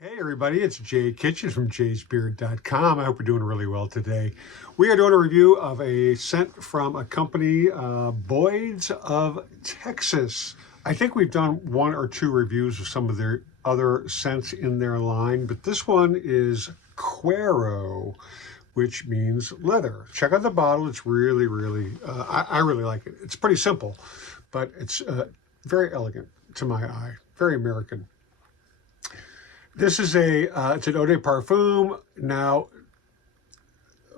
Hey everybody, it's Jay Kitchen from jaysbeard.com. I hope we're doing really well today. We are doing a review of a scent from a company, Boyds of Texas. I think we've done one or two reviews of some of their other scents in their line, but this one is Cuero, which means leather. Check out the bottle. It's really, I really like it. It's pretty simple, but it's very elegant to my eye, very American. This is it's an Eau de Parfum. Now,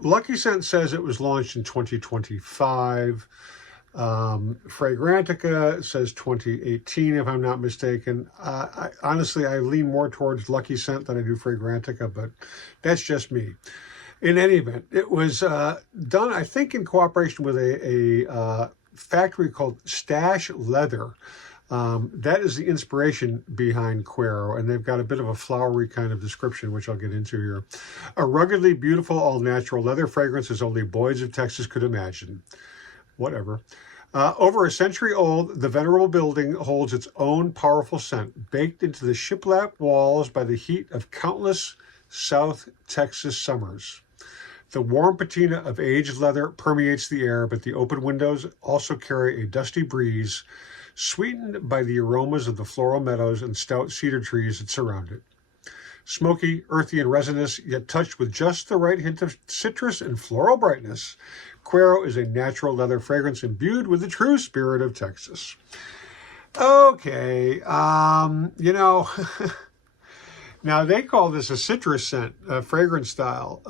Lucky Scent says it was launched in 2025. Fragrantica says 2018, if I'm not mistaken. Honestly, I lean more towards Lucky Scent than I do Fragrantica, but that's just me. In any event, it was done, I think, in cooperation with a factory called Stash Leather. That is the inspiration behind Cuero, and they've got a bit of a flowery kind of description, which I'll get into here. A ruggedly beautiful, all-natural leather fragrance as only Boyds of Texas could imagine. Whatever. Over a century old, the venerable building holds its own powerful scent, baked into the shiplap walls by the heat of countless South Texas summers. The warm patina of aged leather permeates the air, but the open windows also carry a dusty breeze, sweetened by the aromas of the floral meadows and stout cedar trees that surround it. Smoky, earthy, and resinous, yet touched with just the right hint of citrus and floral brightness, Cuero is a natural leather fragrance imbued with the true spirit of Texas. Okay, now they call this a citrus scent, a fragrance style.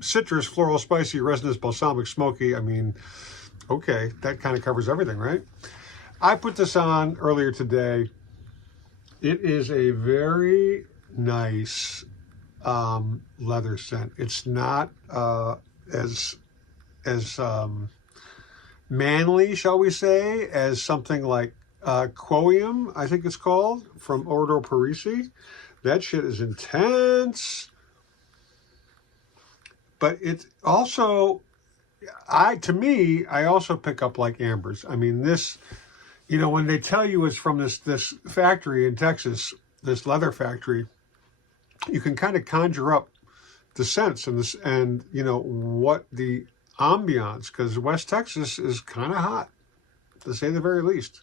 Citrus, floral, spicy, resinous, balsamic, smoky. I mean, okay, that kind of covers everything, right? I put this on earlier today. It is a very nice leather scent. It's not as manly, shall we say, as something like Quoium, I think it's called, from Eau de Parfum. That shit is intense. But it's also, I also pick up like ambers. I mean, this, when they tell you it's from this factory in Texas, this leather factory, you can kind of conjure up the scents and what the ambiance, because West Texas is kind of hot, to say the very least.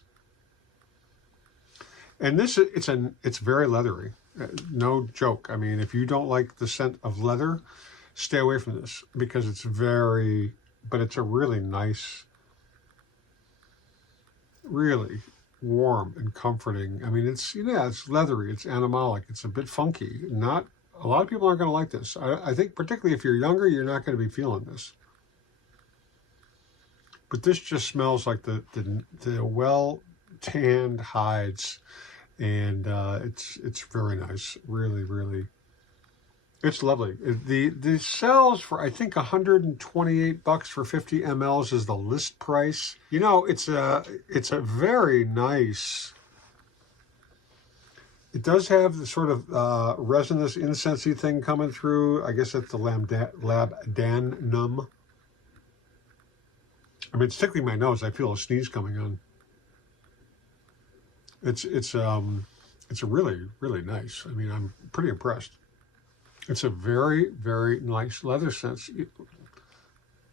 And this, it's very leathery, no joke. I mean, if you don't like the scent of leather, stay away from this, because it's but it's a really nice, really warm and comforting. I mean, it's leathery, it's animalic, it's a bit funky. A lot of people aren't going to like this. I think particularly if you're younger, you're not going to be feeling this. But this just smells like the well-tanned hides, and it's very nice. Really, it's lovely. The sells for, I think, $128 for 50 mLs is the list price. It's a very nice. It does have the sort of resinous, incensey thing coming through. I guess that's the Labdanum. I mean, it's tickling my nose. I feel a sneeze coming on. It's really nice. I mean, I'm pretty impressed. It's a very nice leather scent.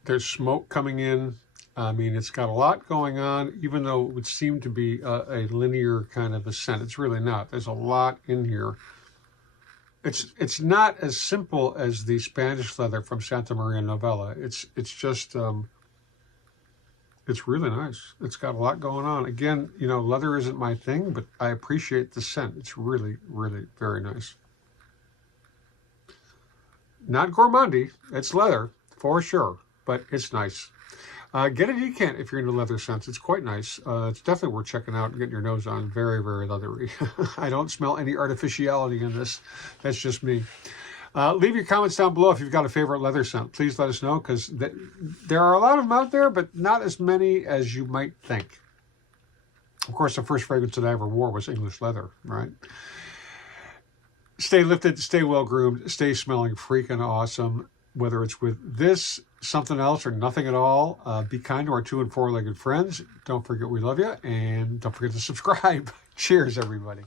There's smoke coming in. I mean, it's got a lot going on, even though it would seem to be a linear kind of a scent. It's really not. There's a lot in here. It's not as simple as the Spanish leather from Santa Maria Novella. It's just it's really nice. It's got a lot going on. Again, leather isn't my thing, but I appreciate the scent. It's really very nice. Not gourmandy. It's leather for sure, but it's nice. Get it if you can if you're into leather scents. It's quite nice. It's definitely worth checking out and getting your nose on. Very leathery. I don't smell any artificiality in this. That's just me. Leave your comments down below if you've got a favorite leather scent. Please let us know, because there are a lot of them out there, but not as many as you might think. Of course, the first fragrance that I ever wore was English leather, right? Stay lifted, stay well-groomed, stay smelling freaking awesome. Whether it's with this, something else, or nothing at all, be kind to our 2- and 4-legged friends. Don't forget we love you, and don't forget to subscribe. Cheers, everybody.